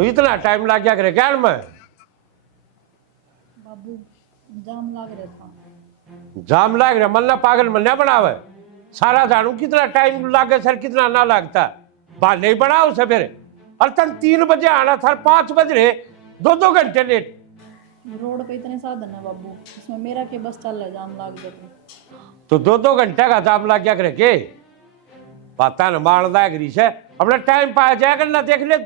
तो इतना टाइम लग गया करे क्या में? बाबू जाम लग रहा था। जाम लाग रहा मल्ला पागल मल्ला बनावे सारा जानू कितना टाइम लागे सर कितना ना लगता बात नहीं बनाओ से फिर और तन 3 बजे आना था 5 बज रहे 2 घंटे लेट। रोड पे इतने साधन है बाबू, इसमें मेरा के बस चल रहा है, जाम लग गया तो 2 घंटे का जाम लग गया करे के पता न मारदा गरी से अपना टाइम पाया जाएगा ना देख ले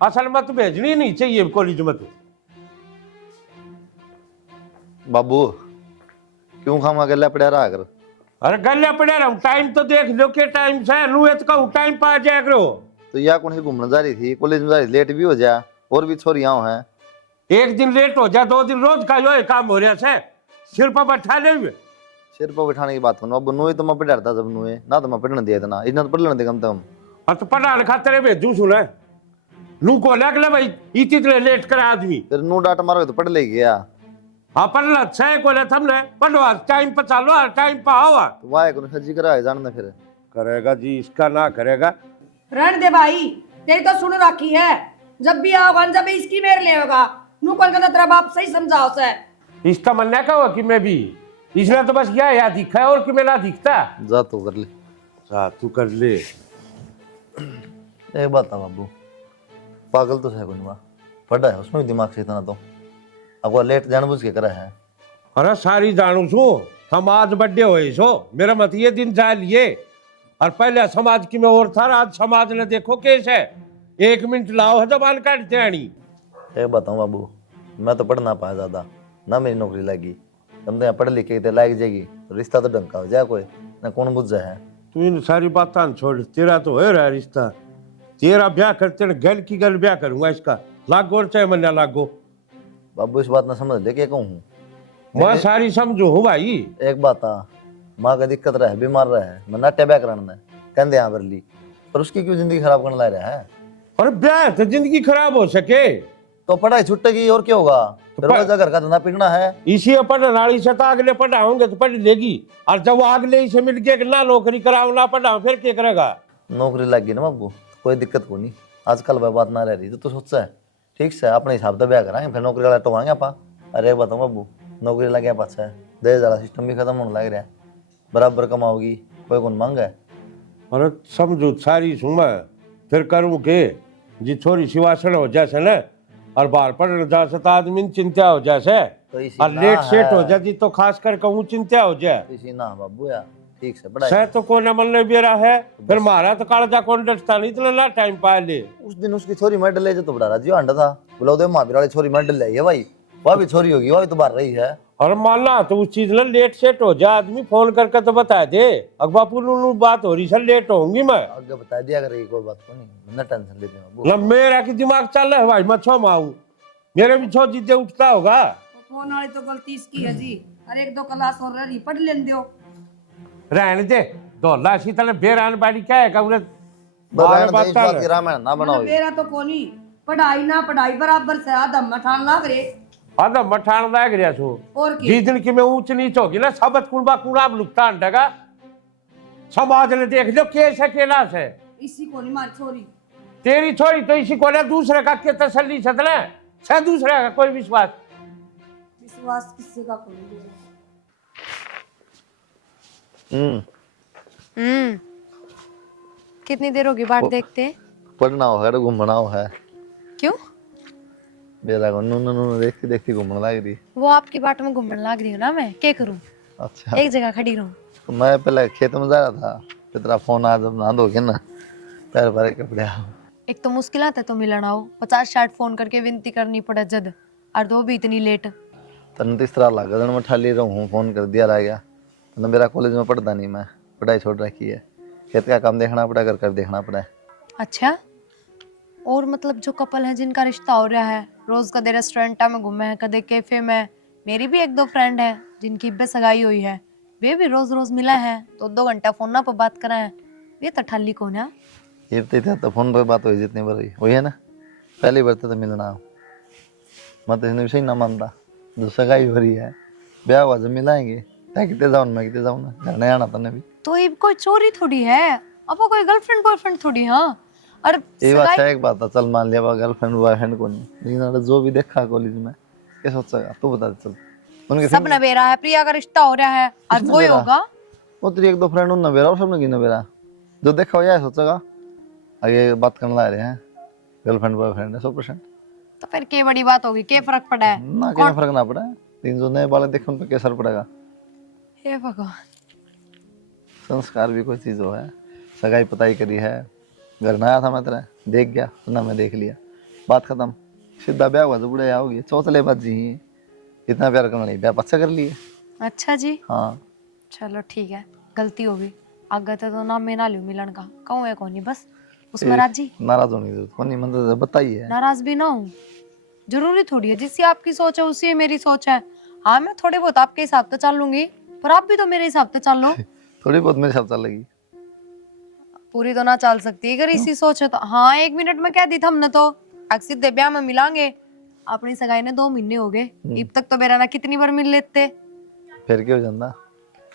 असल में तो भेजनी नहीं चाहिए कॉलेज में तो। बाबू क्यों खामा गल्ला पड़ा रहा कर। अरे गले पड़े रहा टाइम तो देख लो के टाइम से नू ये तो कहूँ टाइम पाया जाए करो। तो या कौन सी घूमने जा रही थी, कॉलेज में जा रही थी, लेट भी हो जा और भी छोरियां हैं। एक दिन लेट हो जाए 2 दिन रोज का जो है काम हो रहा है सिर पर बैठा ले हुए। सिर पर बैठाने की बात करो अब नुए तो मैं पढ़ा था जब नुए ना तो मैं पढ़ने दिया था इतना तो पढ़ लेने दे कम से कम। और तो पढ़ा लिखा तेरे भेजू सुने नू को लग ले भाई इतने लेट करे आदमी। फिर नू डांट मारोगे तो पढ़ ले गया। हाँ पढ़ना अच्छा है को ले थमने पढ़ो टाइम पर चालो टाइम पर आओ तो वाह कौन सज्जी करा है जानना फिर करेगा जी इसका ना करेगा। रहने दे भाई, तेरी तो सुन रखी है, जब भी आओगा जब भी इसकी मेर ले होगा नू कल का तेरा बाप सही समझाओ से। इसका मन नहीं कहो कि मैं भी इसने तो बस या दिखा है और कि मैं ना दिखता। जा तू कर ले। जा तू कर ले। एक बात था बाबू पागल तो है कोई पढ़ा है उसमें भी दिमाग से इतना तो अगवा लेट जानबूझ के करा है। अरे सारी जानू सो समाज बड्डे हुए सो मेरा मत ये दिन जा लिए और पहले समाज की में और था आज समाज ने देखो कैसे 1 मिनट लाओ है जबान काटते आनी। एक बताऊँ बाबू मैं तो पढ़ ना पाया ज्यादा ना मेरी नौकरी लगी तुम तो यहाँ पढ़ लिख के लायक जाएगी तो रिश्ता तो ढंग का हो जाए कोई ना कौन बुझ जाए। तू इन सारी बातें छोड़ तेरा तो हो रहा है रिश्ता तेरा ब्याह करते गल की गल ब्याह करूंगा इसका लागो और चाहे मन्ना लागो। बाबू इस बात ना समझ ले क्या कहूँ मैं सारी समझू हूँ भाई। एक बात आ माँ का दिक्कत रहा है बीमार रहा है मैं नाट्य ब्याह कराना कहते यहाँ पर ली पर उसकी क्यों जिंदगी खराब करने ला रहा है। और ब्याह तो जिंदगी खराब हो सके तो पढ़ाई छुट्टेगी और क्या होगा फिर रोजा घर का धंधा पिटना है। इसी पढ़ नाली से तो अगले पढ़ाओगे तो पढ़ लेगी और जब वो अगले से मिल के ना नौकरी कराओ ना पढ़ाओ फिर क्या करेगा। नौकरी लग गई ना बाबू कोई दिक्कत को नहीं आजकल वह बात ना रह रही तो सोचा है ठीक से अपने हिसाब से ब्याह कराएंगे फिर नौकरी वाला टोवाएंगे आपा। अरे बताऊँ बाबू नौकरी लग गया पाछा है दहेज वाला सिस्टम भी खत्म होने लग रहा है बराबर कमाओगी कोई कौन मांग है। अरे समझो सारी सुमा फिर करूँ के जी थोड़ी सिवासन हो जैसे न और बाहर पढ़ जासे तो आदमी चिंता हो जैसे तो इसी और ना लेट सेट है। हो जाती तो खास कर कहूँ चिंता हो जाए इसी ना बाबू यार ठीक से सह पढ़ाई तो कोई न मन बेरा है फिर मारा तो कालजा कौन डरता नहीं इतना ना टाइम पाया ले। उस दिन उसकी छोरी मेडल ले जो तो बड़ा राजी अंडा था बोला उदय महावीर वाली छोरी मेडल ले है भाई वह भी छोरी होगी वह भी तो बाहर रही है। और मानना तो उस चीज ना लेट सेट हो जाए आदमी फोन करके तो बता दे अकबापुर बात हो रही सर लेट होंगी मैं आगे बता दिया करेगी कोई बात को नहीं मैं टेंशन लेते हैं बाबू। ना मेरा की दिमाग चल रहा है भाई मैं छो माऊ मेरे भी छो जीते उठता होगा। फोन वाली तो गलती इसकी है जी, अरे 1-2 क्लास और रही पढ़ लेने दो रहने दे दौला सी तले बेरान बाड़ी क्या है कबरे बराबर बात की रामायण ना बनाओ मेरा तो कोनी पढ़ाई ना पढ़ाई बराबर से आधा मठान लाग रे आधा मठान लाग रहा सो और की जिस दिन की मैं ऊंच नीच होगी ना सबत कुड़बा कुड़ा लुकता अंडगा समाज ने देख लो कैसे केला से इसी कोनी मारी छोरी तेरी छोरी तो इसी को ना दूसरे का के तसल्ली सदना से दूसरे का कोई विश्वास विश्वास किसी का कोनी। कितनी देर होगी बाट देखते पढ़ना हो है घूमना हो है क्यों बेरा को नून नून देखती देखती घूमने लग रही वो आपकी बाट में घूमने लग रही हूँ ना मैं क्या करूँ अच्छा एक जगह खड़ी रहूँ। तो मैं पहले खेत में जा रहा था फिर तेरा फोन आया जब नहा धोके ना पैर भरे कपड़े एक तो मुश्किल आता है तो मिलना हो 50-60 फोन करके विनती करनी पड़े जद और दो भी इतनी लेट। तन तो इस तरह लगा जन मैं ठाली रहूँ फोन कर दिया रह गया तो मेरा कॉलेज में पढ़ता नहीं मैं पढ़ाई छोड़ रखी है खेत का काम देखना पड़ा कर देखना पड़ा। अच्छा और मतलब जो कपल है जिनका रिश्ता हो रहा है रोज कदे रेस्टोरेंटा में घूमे हैं कदे कैफे में मेरी भी 1-2 फ्रेंड है जिनकी इब्बे सगाई हुई है वे भी रोज रोज मिला है तो 2 घंटा फोन ना पर बात करा है ये तो ठाली कौन है। ये तो फोन पर बात हुई जितनी बार वही है ना पहली बार तो मिलना मैं तो इसने सही ना मानता जो सगाई हो रही है ब्याह हुआ जब मिलाएंगे क्या कितने जाऊँ मैं कितने जाऊँ ना घर नहीं आना तने भी तो ये कोई चोरी थोड़ी है अब वो कोई गर्लफ्रेंड बॉयफ्रेंड थोड़ी हाँ और ये बात सगाई है, एक बात है, चल मान लिया गर्लफ्रेंड बॉयफ्रेंड को नहीं, लेकिन अगर जो भी देखा कॉलेज में क्या सोचेगा तू बता दे। चल उनके सब नवेरा है, प्रिया का रिश्ता हो रहा है, आज किसने वही बेरा? होगा। वो तेरी एक दो फ्रेंड उन नवेरा और सबने की नवेरा जो देखा हो, यह सोचेगा ये बात करने ला रहे हैं गर्लफ्रेंड बॉयफ्रेंड है 100%। तो फिर क्या बड़ी बात होगी, क्या फर्क पड़ा है? ना क्या फर्क ना पड़ा है, लेकिन जो नए वाले देखे उन पर क्या असर पड़ेगा। हे भगवान। संस्कार भी कोई चीज हो है, सगाई पताई करी है, घर में आया था मैं तेरा देख गया, सुना मैं देख लिया, बात खत्म, सीधा ब्याह हुआ तो बुढ़े आओगी चौथले बाजी ही इतना प्यार करना नहीं, ब्याह पच्चा कर लिए। अच्छा जी, हाँ चलो ठीक है, गलती हो गई। आगे तो ना मैं ना लूं मिलन का, कहूँ है कौन बस उसमें राजी। नाराज होने की जरूरत नहीं, मन तो बताइए। नाराज भी ना हूँ, जरूरी थोड़ी है जिससे आपकी सोच है उसी मेरी सोच है। हाँ मैं थोड़े बहुत आपके हिसाब से चल लूंगी, पर आप भी तो मेरे हिसाब से चल लो। थोड़ी बहुत मेरे हिसाब चल लगी, पूरी तो ना चल सकती अगर इसी सोच है तो। हाँ 1 मिनट में क्या दी था हमने तो, सीधे ब्याह में मिलांगे। अपनी सगाई ने 2 महीने हो गए, अब तक तो मेरा ना कितनी बार मिल लेते। फिर क्या हो जाता,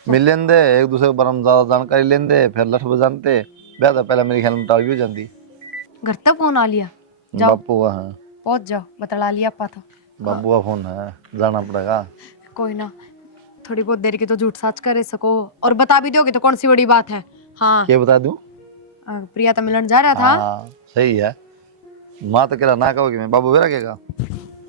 मिल लेंदे एक दूसरे के बारे में ज्यादा जानकारी लेंदे, फिर लठ बजानते, ब्याह तो पहले मेरे ख्याल में टाल भी हो जाती। घर तक फोन आ लिया, जाओ बापू का है, पहुंच जाओ, बतला लिया आपा तो। बाबू का फोन है, जाना पड़ेगा। कोई ना, थोड़ी बहुत देर की तो झूठ साच कर सको, और बता भी दोगे तो कौन सी बड़ी बात है। हाँ क्या बता दूं? प्रिया तो मिलन जा रहा था। हाँ सही है, माँ तो कह रहा ना कहोगे, मैं बाबू बेरा कहेगा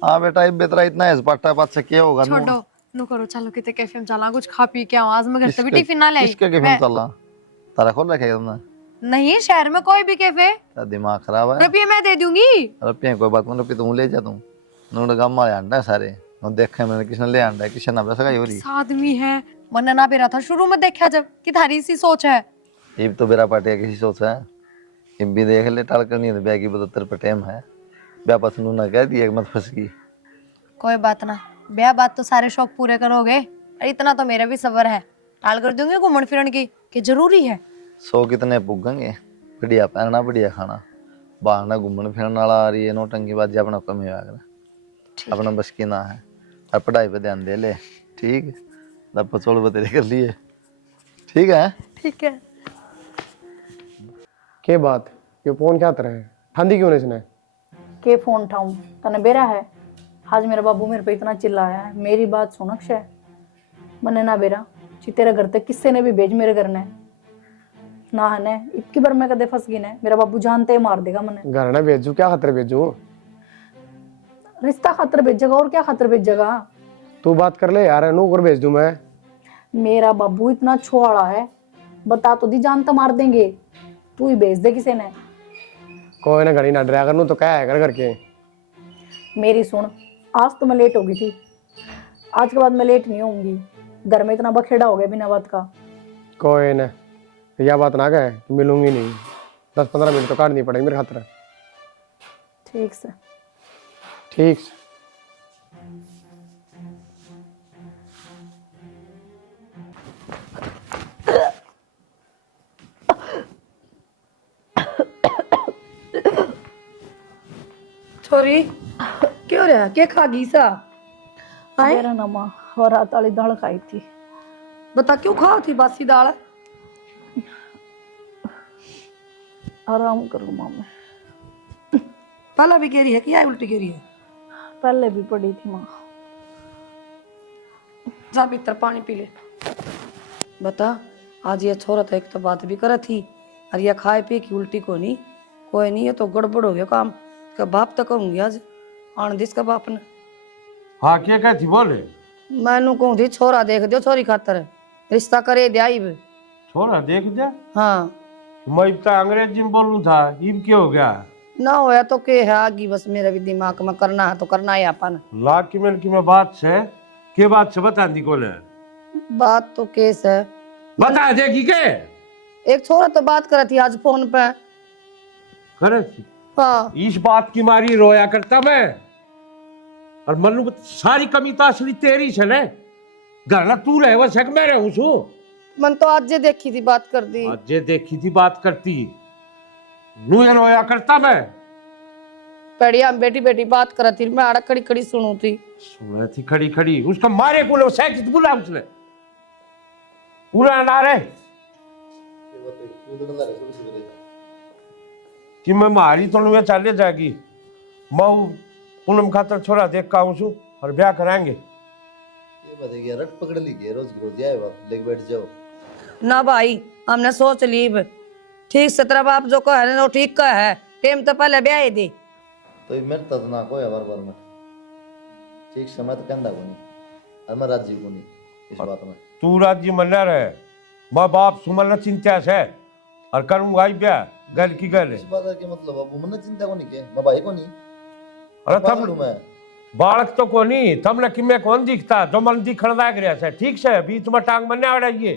हाँ बेटा ये बेतरा इतना है पाटा पाँच से क्या होगा। छोड़ो नो करो, चलो कितने कैफे में चला, कुछ खा पी के आओ। आज मैं घर से भी टिफिन ना लाई। किसके कैफे में चल रहा, तारा खोल रखेगा तुमने? नहीं, शहर में कोई भी कैफे। तेरा दिमाग खराब है। रुपये मैं दे दूंगी। रुपये कोई बात नहीं, रुपये तुम ले जा, तुम नोट गाँव में आंडा है सारे देखे मैंने, किसने ले आंडा है, किसने ना सगाई हो रही। आदमी है, मन ना बेरा था शुरू में देखा जब कि थारी सी सोच है। ये तो बेरा पार्टी किसी सोच है, ये भी देख ले टाल करनी है, ब्याह की 72 पर टाइम है, ब्याह पसंद ना कह दिया मत फंस गई। कोई बात ना, ब्याह बात तो सारे शौक पूरे करोगे, अरे इतना तो मेरा भी सबर है, टाल कर दूंगी घूमन फिरन की कि जरूरी है। 100 कितने पुगेंगे, बढ़िया पहनना बढ़िया खाना, बाहर ना घूमन फिरन वाला आ रही है नोटंकी बाजी अपना कम ही आकर अपना बस की ना है, और पढ़ाई पे ध्यान दे ले, ठीक है, तब पचोड़ बतेरे कर लिए, ठीक है। ठीक है। के बात ये फोन क्या तरह है, ठंडी क्यों नहीं इसने? के फोन उठाऊं, तने बेरा है। आज मेरा बाबू मेरे पे इतना चिल्लाया है, मेरी बात सुन अक्षय, मने ना बेरा ची तेरे घर तक किससे ने भी भेज मेरे घर ने ना है ने, इतनी बार मैं कदे फंस गई ने, मेरा बाबू जानते ही मार देगा मने। घर ना भेजू, क्या खातर भेजू? रिश्ता खातर भेजेगा और क्या खातर भेजेगा? तू बात कर ले यार, नौकर भेज दूं मैं? मेरा बाबू इतना छोड़ा है, बता तो दी, जान तो मार देंगे, तू ही भेज दे किसी ने। कोई ना घड़ी ना डरा कर, तो क्या है कर करके। मेरी सुन, आज तो मैं लेट हो गई थी, आज के बाद मैं लेट नहीं होंगी, घर में इतना बखेड़ा हो गया बिना बात का। कोई ना, यह बात ना कहे कि मिलूंगी नहीं, 10-15 मिनट तो काटनी पड़ेगी मेरे खातर। ठीक से। ठीक से। छोरी क्यों रहा, क्या खा गई सा? मेरा नमा और रात वाली दाल खाई थी। बता क्यों खाओ थी बासी दाल? आराम करूँ माँ मैं, पहला भी कह रही है कि या उल्टी कह रही है? पहले भी पड़ी थी माँ। जा भीतर पानी पी ले। बता आज ये छोरा तो एक तो बात भी करे थी, और ये खाए पी की उल्टी को नहीं, कोई नहीं, ये तो गड़बड़ हो गया काम का। बाप तो कहूंगी आज आन दिस का बाप ने। हाँ क्या कहती बोले? मैनू कहूँ थी छोरा देख दो, छोरी खातर रिश्ता करे दे आई। छोरा देख दे। हाँ मैं तो अंग्रेजी में बोलूं था, इब क्या हो गया? ना होया तो के है आगी, बस मेरे भी दिमाग में करना है तो करना है अपन। लाख की में बात से के बात से बता दी कोले, बात तो केस है, बता देगी के? एक छोरा तो बात कर थी आज फोन पे। करे थी? हाँ इस बात की मारी रोया करता मैं, और मनु सारी कमी तो असली तेरी से ले, घर ना तू रहे वो शक मैं रहूं सू। मन तो आज जे देखी थी बात कर दी, आज जे देखी थी बात करती, नू ये रोया करता मैं। बढ़िया बेटी बेटी बात कर थी, मैं आड़ा खड़ी खड़ी सुनू थी। सुना थी खड़ी खड़ी, उसका मारे को सैकित बुला उसने पूरा ना रहे। कि मैं मारी तो वे चाले जाएगी। मैं पूनम खातर छोरा देख का आऊँ और ब्याह कराएंगे। ये बताइए रट पकड़ लीजिए रोज आए बात लेके बैठ जाओ। ना भाई हमने सोच ली अब। ठीक से तेरा बाप जो कहे ना वो ठीक का है। टेम तो पहले ब्याह ही दे। तो ये मेरे तद ना को है बार में ठीक समय तो कहता को नहीं और मैं राजी को नहीं इस बात में। तू राजी मन रहे, मैं बाप सुमन चिंता से और करूंगा ही ब्याह। गल की गल है। इस बात का मतलब बाबू मन चिंता को नहीं के मैं भाई को नहीं। अरे पागल थम हूं मैं। बालक तो को नहीं थमने किमे कौन दिखता जो मन दिखण लाग रहा है। ठीक से बीच में टांग बनने आ रही है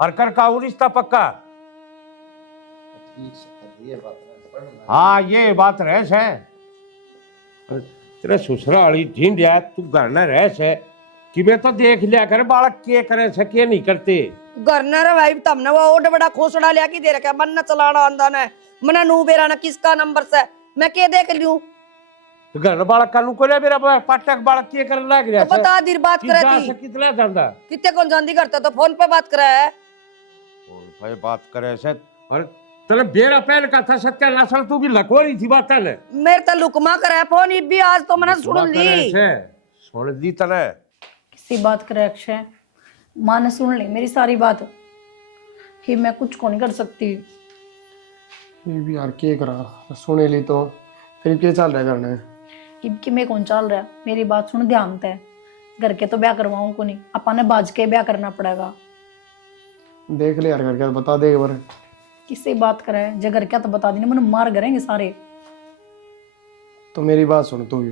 और कर का रिश्ता पक्का। ठीक से ये बात है। हाँ ये बात रह से तेरे ससुराली ढींड है तू घर न रह से कि मैं तो देख लिया कर बालक के करे से के नहीं करते। घर न रे भाई तमने वो ओड बड़ा खोसड़ा लिया की दे रखा है। मन न चलाना आंदा ने मना नू बेरा न किसका नंबर से मैं के देख लियूं। तो घर न बालक कानू को ले मेरा पाटक बालक के कर लाग रहा तो बता देर बात करे थी कितना जांदा कितने कौन जानती करता तो फोन पे बात करे है। और भाई बात करे से और तेरे बेरा पहन का था सत्या नसल तू भी लकोरी थी बात ने मेरे तो लुकमा करे फोन ई भी आज तो मैंने सुन ली। सुन ली तने किसी बात करे अक्षय, माँ ने सुन ली मेरी सारी बात कि मैं कुछ को नहीं कर सकती। ये भी यार के करा सुने ली तो फिर क्या चल रहा है करने। इनकी मैं कौन चल रहा, मेरी बात सुन ध्यान से। घर के तो ब्याह करवाऊं को नहीं, अपन ने बाज के ब्याह करना पड़ेगा। देख ले यार करके तो बता दे एक बार। किससे बात करे जे घर क्या तो बता देने मैंने मार करेंगे सारे। तो मेरी बात सुन तू भी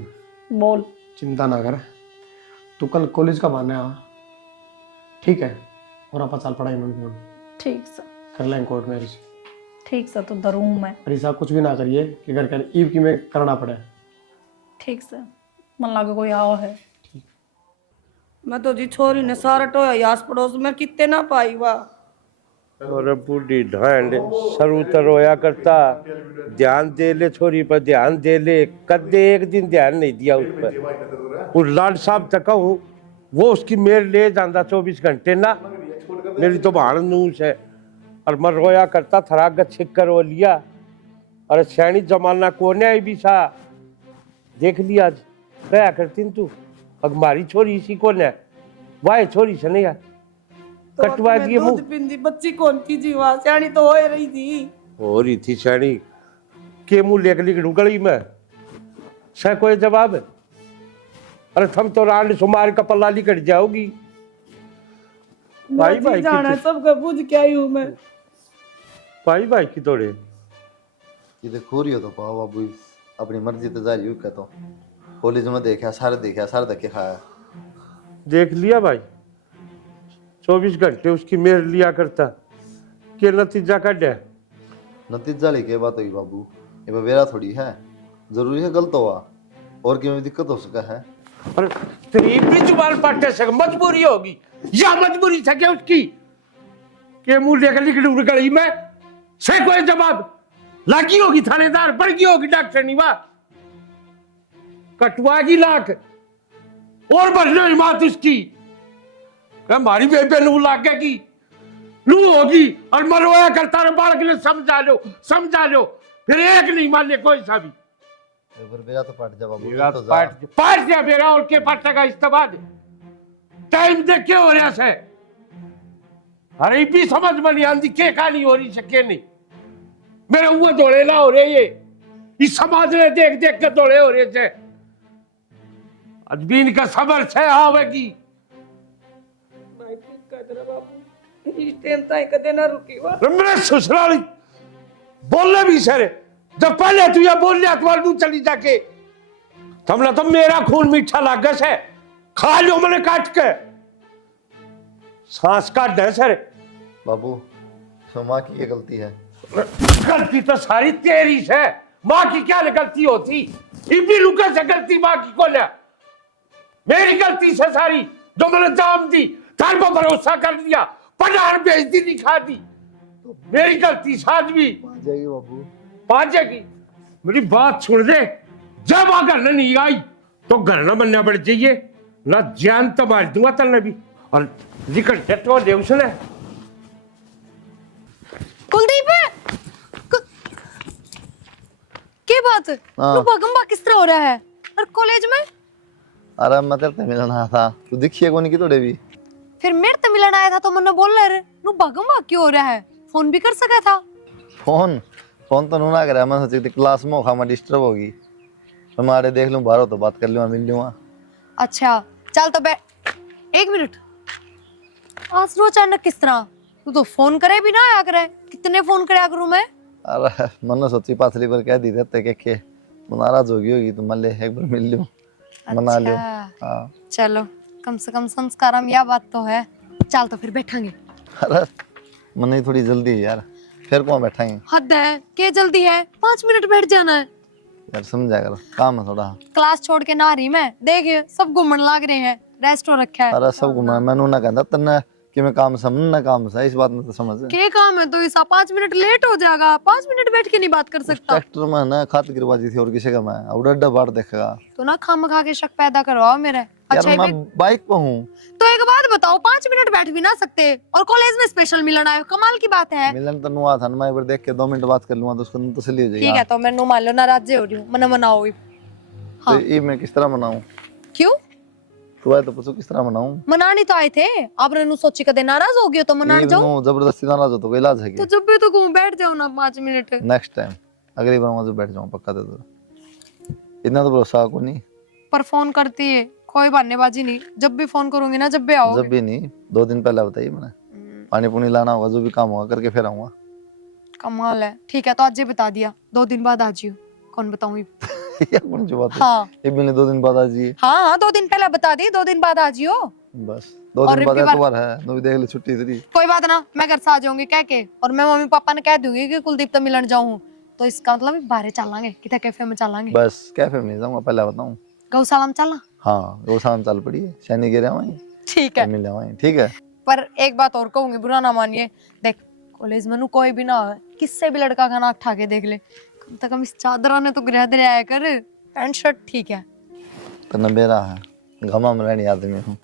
बोल। चिंता ना कर तू कल कॉलेज का बहाना आ ठीक है और आप चल पढ़ाई में ठीक से कर लेंगे कोर्ट मैरिज। ठीक से तो धरूं मैं। और ऐसा कुछ भी ना करिए कि घर कर ईव की में करना पड़े। ठीक से मन लगे कोई आओ है। मैं तो जी छोरी ने सारा टोया यास पड़ोस में कितने ना पाई वाह। और बूढ़ी ढांड सरू तो रोया करता ध्यान दे ले छोरी पर ध्यान दे ले कदे एक दिन ध्यान नहीं दिया उस पर। उस लाड साहब तक कहूँ वो उसकी मेर ले जाता 24 घंटे ना। मेरी तो भाण नूस है और मैं रोया करता थरा छिक कर वो लिया। और सैनी जमाना कोने आई भी सा देख लिया आज क्या करती तू हमारी छोरी इसी को ने वाह छोरी से नहीं कटवा दिए मुंह। पिंदी बच्ची कौन की जीवा सियानी तो हो रही थी। हो रही थी सैनी के मुंह लेकर लिख ढुकड़ी में से कोई जवाब। अरे थम तो रान सुमार का पल्ला लिकट जाओगी। भाई भाई जाना सबका बुझ के आई हूं मैं। भाई भाई की तोड़े ये देखो रही हो तो पाओ बाबू अपनी मर्जी तो जारी हो कहता हूँ। कॉलेज में देखा सारे धक्के खाया। देख लिया भाई 24 घंटे उसकी मेर लिया करता के नतीजा काटे। नतीजा लिखे बात होगी बाबू ये बेरा थोड़ी है जरूरी है गलत हुआ और क्यों दिक्कत हो सका है। और तेरी भी जुबान पाटे से मजबूरी होगी या मजबूरी सके उसकी के मुंह लेकर लिख ढुकड़ी में से कोई जवाब लागी होगी थानेदार बढ़ गई होगी डॉक्टर निवा कटवागी लाख और बढ़ने हिम्मत उसकी हमारी बेबे लू लागेगी लू होगी और मरवाया करता रहे बालक ने समझा लो फिर एक नहीं मान ले कोई सा भी। बेरा तो पट जा बाबू मेरा तो जा। पाट जा मेरा और के पाटेगा इसके बाद टाइम देख के हो रहा है। अरे भी समझ में नहीं आती के कहानी हो रही से के नहीं मेरे हुए दौड़े ना हो रहे ये इस समाज ने देख देख के दौड़े हो रहे थे। अजबीन का सबर से आवेगी मेरे ससुराली बोलने भी सर जब पहले तू ये बोल लिया तुम्हारे चली जाके तुमने तो मेरा खून मीठा लागे से खा लो मैंने काट के सांस काट दे सर। बाबू तो माँ की ये गलती है। गलती तो सारी तेरी से माँ की क्या गलती होती इतनी रुके से गलती माँ की को लिया मेरी गलती से सारी जो मैंने जाम दी थार पर भरोसा कर दिया पनार बेइज्जती दिखा दी तो मेरी गलती साज भी जाएगी बाबू पा जाएगी। मेरी बात सुन दे जब आ घर नहीं आई तो घर न बनना पड़ चाहिए ना जान तो मार दूंगा तलने भी और जिक्र तो दे उसने कुलदीप बात हाँ। नु भगम किस तरह हो रहा है और कॉलेज में अरे मैं तेरे से मिलना आया था, तू दिखिए कौन की तोड़े भी। फिर मेरे तो मिलन आया था तो मैंने बोल रहा है नु भगम क्यों हो रहा है फोन भी कर सका था फोन फोन तो नूना करे, मैं सोची थी क्लास में खामा डिस्टर्ब होगी, तुम्हारे देख लूं बाहर तो बात कर लूं, मिल लूंगा। अच्छा चल तो बैठ 1 मिनट आज रो अचानक किस तरह तू तो फोन करे भी ना आया करे कितने फोन करे करूं मैं अरे मैंने सोची पाथली पर कह दी रहते के नाराज होगी तो मल्ले एक बार मिल लूं, मना लियो। अच्छा। हाँ चलो कम से कम संस्कार हम यह बात तो है चल तो फिर बैठेंगे अरे मन थोड़ी जल्दी है यार, फिर कौन बैठाएंगे हद है क्या जल्दी है 5 मिनट बैठ जाना है यार, समझा करो काम है थोड़ा। क्लास छोड़ के ना रही मैं देखिए सब घूमने लाग रहे हैं रेस्ट हो रखा है अरे सब घुमा मैंने ना कहता तन्ने कि मैं काम समझ ना काम सा, इस बात में तो समझ। क्या काम है तो ऐसा 5 मिनट लेट हो जाएगा 5 मिनट बैठ के नहीं बात कर सकता ट्रैक्टर में ना खात गिरबाजी थी और किसी का मैं और डड्डा बाढ़ देखेगा तो ना खाम खा के शक पैदा करवाओ मेरे अच्छा यार, ही मैं बाइक पे हूँ। तो एक बात बताओ 5 मिनट बैठ भी ना सकते और कॉलेज में स्पेशल मिलन आए कमाल की बात है मिलन तो नुआ था ना, मैं एक बार देख के 2 मिनट बात कर लूंगा तो उसको तसल्ली हो जाएगी। ठीक है तो मैं नो मान लो नाराज हो रही हूँ मना मनाओ तो ये मैं किस तरह मनाऊं? क्यों तू आए तो पूछो किस तरह मनाऊं? मनानी तो आए थे आपने नु सोची कदे नाराज हो गए तो मनाने जाओ जबरदस्ती नाराज हो तो कोई इलाज है तो जब भी तो घूम बैठ जाओ ना 5 मिनट नेक्स्ट टाइम अगली बार वहां बैठ जाऊं पक्का दे दो, इतना तो भरोसा को नहीं। पर फोन करती है कोई बहानेबाजी नहीं जब भी फोन करूंगी ना जब भी आओ जब भी नहीं, 2 दिन पहले बताइए मैंने, पानी पुनी लाना होगा जो भी काम होगा करके फिर आऊंगा। कमाल है ठीक है तो आज ही बता दिया 2 दिन बाद आ जियो कौन बताऊं ये कौन सी बात है? हाँ ये मैंने 2 दिन बाद आ जी। हाँ 2 दिन पहले बता दी 2 दिन बाद आ जियो बस 2 और दिन बाद इनकी बार- एतवार है, तो भी देख ले छुट्टी तेरी। कोई बात ना मैं घर से आ जाऊंगी कह के और मैं मम्मी पापा ने कह दूंगी कि कुलदीप तो मिलन जाऊं तो इसका मतलब बाहर चलांगे किधर कैफे में चलांगे बस कैफे में नहीं जाऊंगा, पहले बताऊं। गौशाला में चलना हाँ गौशाला चल पड़ी है, सैनी गिरे वहीं ठीक है मिल जाएंगे, ठीक है। पर एक बात और कहूंगी बुरा ना मानिए देख कॉलेज में नु कोई भी ना हो किससे भी लड़का का नाक ठा के देख ले कम से कम इस चादरा ने तो गृह दे आया कर पैंट शर्ट ठीक है तो नबेरा है, घमा में रहनी आदमी हूँ,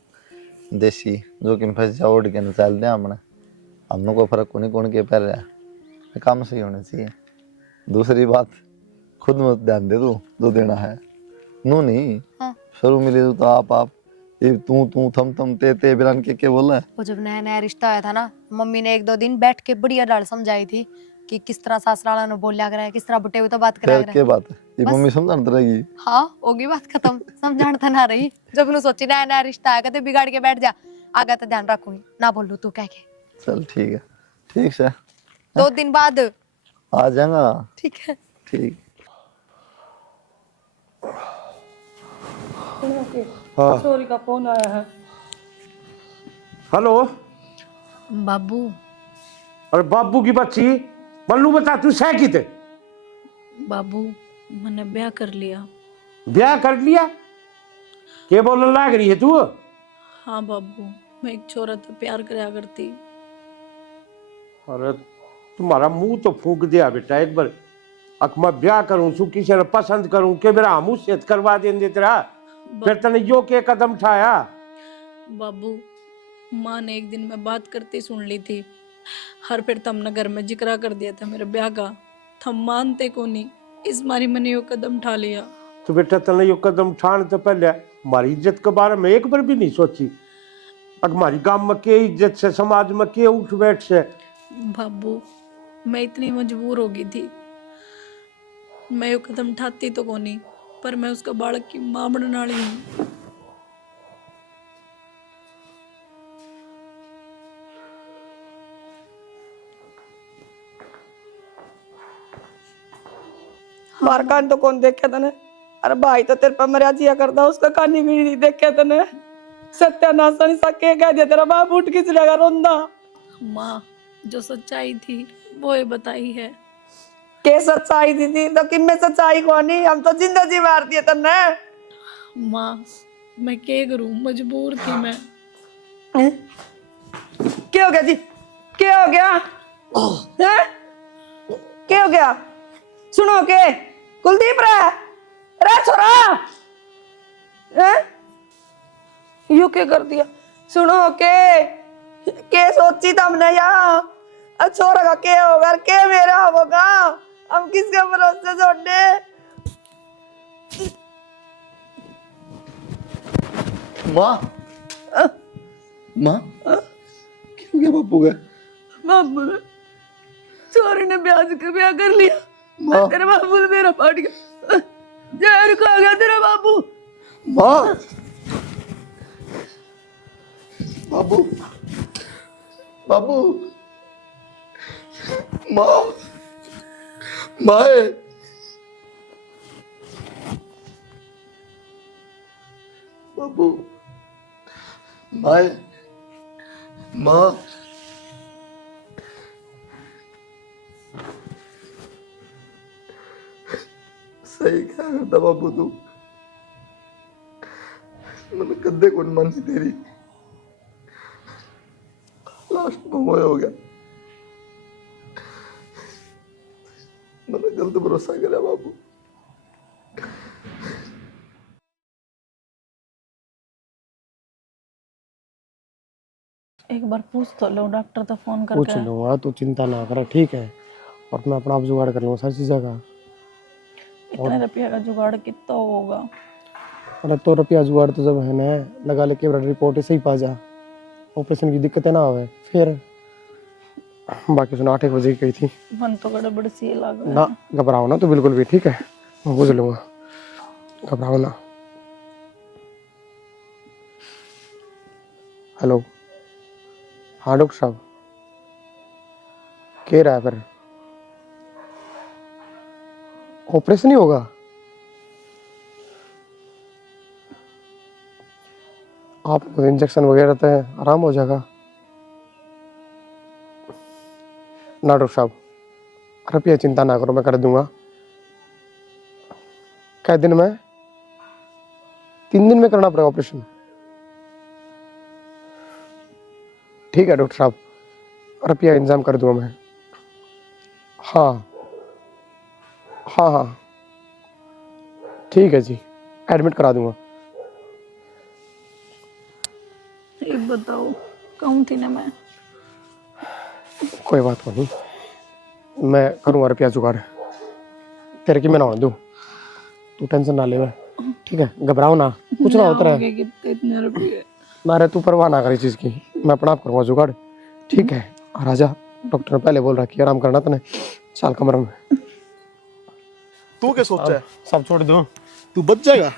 देसी जो कि फंस जा उड़ के निकाल दे हमने, हमने कोई फर्क को नहीं कौन के पैर रहा है, काम सही होना चाहिए। दूसरी बात खुद में ध्यान दे तू जो देना है, नू नहीं हाँ। शुरू मिली तो आप ये तू थम ते बिरान के बोला है। वो जब नया नया रिश्ता आया था ना मम्मी ने 1-2 दिन बैठ के बढ़िया डाल समझाई थी कि किस तरह ससुराला ने बोलिया करे किस तरह बुटे हुए तो बात करा फिर के बात है ये बस। मम्मी समझाती रहेगी। हाँ होगी बात खत्म समझाना ना रही जब नु सोची नया नया रिश्ता आया कदे बिगाड़ के बैठ जा आगे तो ध्यान रखूंगी ना बोलू तू कह के चल ठीक है, ठीक से 2 दिन बाद आ जाएगा, ठीक है ठीक। हाँ चोरी का फोन आया है। हेलो बाबू अरे बाबू की बच्ची मल्लू बता तू सह की थे बाबू मैंने ब्याह कर लिया। ब्याह कर लिया के बोलने लाग रही है तू? हाँ बाबू मैं एक छोरा से प्यार करया करती। अरे तुम्हारा मुंह तो फूक दिया बेटा एक बार अक मैं ब्याह करूं सु किसी ने पसंद करूं के मेरा हमू से करवा देंगे तेरा फिर तने यो के कदम उठाया? बाबू माँ ने एक दिन में बात करती सुन ली थी हर फिर तमने घर में जिक्रा कर दिया था मेरे ब्याह का, थम मानते को नहीं इस मारी मैंने यो कदम उठा लिया। तो बेटा तने यो कदम उठाने तो पहले हमारी इज्जत के बारे में एक बार भी नहीं सोची? अग हमारी गांव में के इज्जत से समाज में के उठ बैठ से? बाबू मैं इतनी मजबूर हो गई थी, मैं यो कदम उठाती तो को नहीं पर मैं उसका बालक की माँ बनने वाली हूँ। मार कान तो कौन देखे तने? अरे भाई तो तेरे पर मरिया जिया करता उसका कानी भी नहीं देखे तने। सत्यानाश नहीं सके कह दिया तेरा बाप उठ के चलेगा रोंदा। माँ जो सच्चाई थी वो ये बताई है। के सच्चाई थी तो किन में सच्चाई कोनी, हम तो जिंदगी मार दिए तने। माँ मैं क्या करूं मजबूर थी मैं। क्या हो गया जी? क्या हो गया? हैं? क्या हो गया? सुनो के कुलदीप रे छोरा हैं? यू क्या कर दिया? सुनो के सोची तुमने यहाँ छोरा का क्या होगा के मेरा होगा, हम किसके भरोसे छोड़ने? माँ माँ क्यों क्या बापू का? बाबू ने चोरी ने ब्याज के ब्याह कर लिया। माँ तेरे बाबू ने मेरा फाड़ गया, जहर खा गया तेरा बाबू। माँ बाबू बाबू माँ माँ बाबू माँ माँ सही क्या करता बाबू तू? मैंने कदे कौन मानी तेरी, लास्ट में वो हो गया। मैंने गलत भरोसा करा बाबू। एक बार पूछ तो लो, डॉक्टर तो फोन पूछ करके। लूंगा, तू चिंता ना कर, ठीक है? और मैं अपना आप जुगाड़ कर लूंगा सारी चीज़ों का। इतने रुपया का जुगाड़ कितना होगा? अरे तो रुपया जुगाड़ तो जब है ना, लगा लेके रिपोर्ट सही पा जा, ऑपरेशन की दिक्कतें ना आवे फिर। बाकी सुना 8 बजे की गई थी मन तो गड़बड़ सी लग रहा ना। है। घबराओ ना तो बिल्कुल भी, ठीक है? मैं बुझ लूंगा, घबराओ ना। हेलो, हाँ डॉक्टर साहब, कह रहा है फिर ऑपरेशन ही होगा? आप इंजेक्शन वगैरह तो आराम हो जाएगा ना डॉक्टर साहब? कृपया चिंता ना करो, मैं कर दूंगा। कै दिन में? 3 दिन में करना पड़ेगा ऑपरेशन? ठीक है डॉक्टर साहब, रुपया इंतजाम कर दूंगा मैं। हाँ हाँ हाँ ठीक है जी, एडमिट करा दूंगा। एक बताओ, कहूँ थी ना मैं। कोई बात नहीं, मैं करूँगा रुपया जुगाड़, तेरे की मैं ना होने दूँ, तू टेंशन ना ले। ठीक है, घबराओ ना, कुछ ना होता रहे। कितने इतने रुपये? ना रे, तू परवाह ना कर इस चीज़ की, मैं अपना आप करूँगा जुगाड़, ठीक है? राजा, डॉक्टर ने पहले बोल रहा कि आराम करना तने, चल कमरे में। तू क्या सोचा है? सब छोड़ दो। तू बच जाएगा?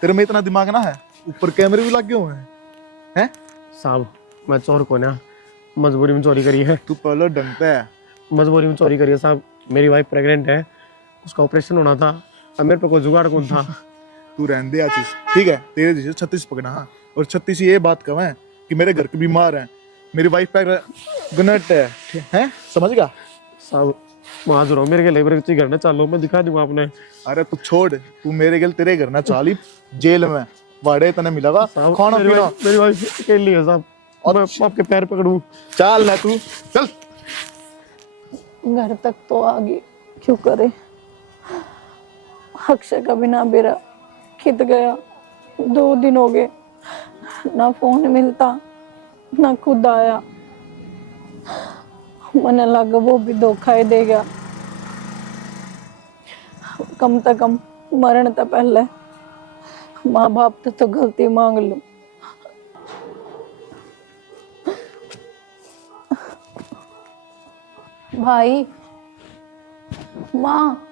तेरे में इतना दिमाग ना है? ऊपर कैमरे भी लगे हुए हैं। साहब, मैं चोर को ना मजबूरी में चोरी करी है। तू पहले डंगता है। मजबूरी में चोरी करी है साहब, मेरी वाइफ प्रेग्नेंट है, उसका ऑपरेशन होना था, अब मेरे पे कोई जुगाड़ कौन था? तू रहने दे चीज, ठीक है? तेरे जैसे 36 पकड़ा, हाँ? और 36 ये बात कम है कि मेरे घर के बीमार हैं, मेरी वाइफ प्रेग्नेंट है, समझ गया? साहब वहाँ जो रहो, मेरे के लेबर के घर ना चालो, मैं दिखा दूंगा आपने। अरे तू छोड़, तू मेरे गल तेरे घर ना चाली, जेल में वाड़े तने मिलेगा साहब, खाना पीना। मेरी वाइफ अकेली है साहब, मैं आपके पैर पकड़ूं? चल ना तू, चल। घर तक तो आ गई, क्यों करे? अक्षय का बिना बेरा खित गया, 2 दिन हो गए, ना फोन मिलता ना खुद आया। मने लगा वो भी धोखा ही देगा। कम से कम मरण तो पहले माँ बाप तो गलती मांग लूं। भाई, माँ,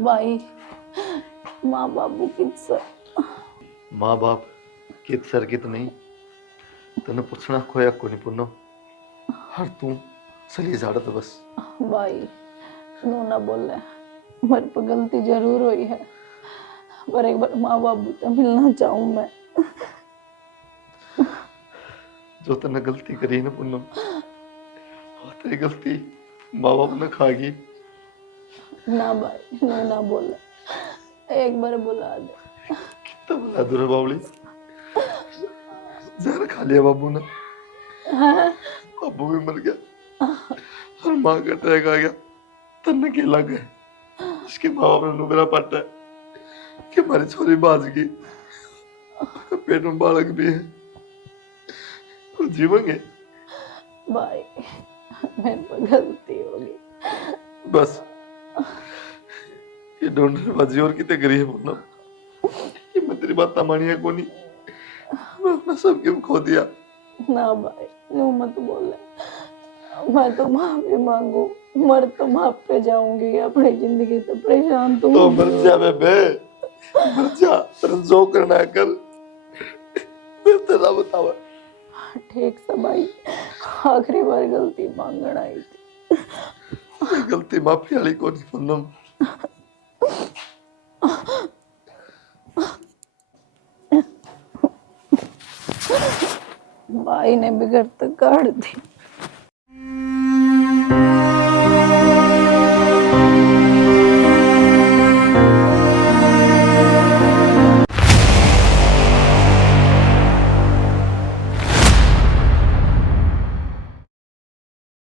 भाई, माँ बाबू किससे? माँ बाप कित सर कित नहीं, तने पूछना खोया को नहीं पुनो, हर तू चली जा तो बस। भाई, नो ना बोले, मेरे पर गलती जरूर हुई है, पर एक बार माँ बाबू से मिलना चाहूँ मैं। जो तने गलती करी ना पुनो, वो तेरी गलती माँ बाप ने खागी। ना भाई, नो ना बोले, एक बार बुला दे। कितना बुला दूर बावली, जहर खा लिया बाबू ने, बाबू भी मर गया और माँ का अटैक आ गया, तन्ने के लग गए। इसके माँ बाप ने मेरा पट्टा है कि हमारी छोरी बाज गई, पेट में बालक भी है, वो जीवेंगे। भाई, मेरे पर गलती होगी, बस ये ढूंढने बाजी और कितने गरीब हो ना, ये मैं तेरी बात मानिया को नहीं, मैं अपना सब क्यों खो दिया। ना भाई, यूं मत बोले। मैं तो माफी मांगू, मर तो माफ पे जाऊंगी, अपनी जिंदगी तो परेशान तो तो हूँ। मर जा बेबे, मर जा, तेरा जो करना है कर, मैं तेरा बतावा। ठीक से भाई, आखिरी बार गलती मांगना आई थी। गलती माफी वाली को नहीं पूनम। भाई ने बिगड़ तो काट दी।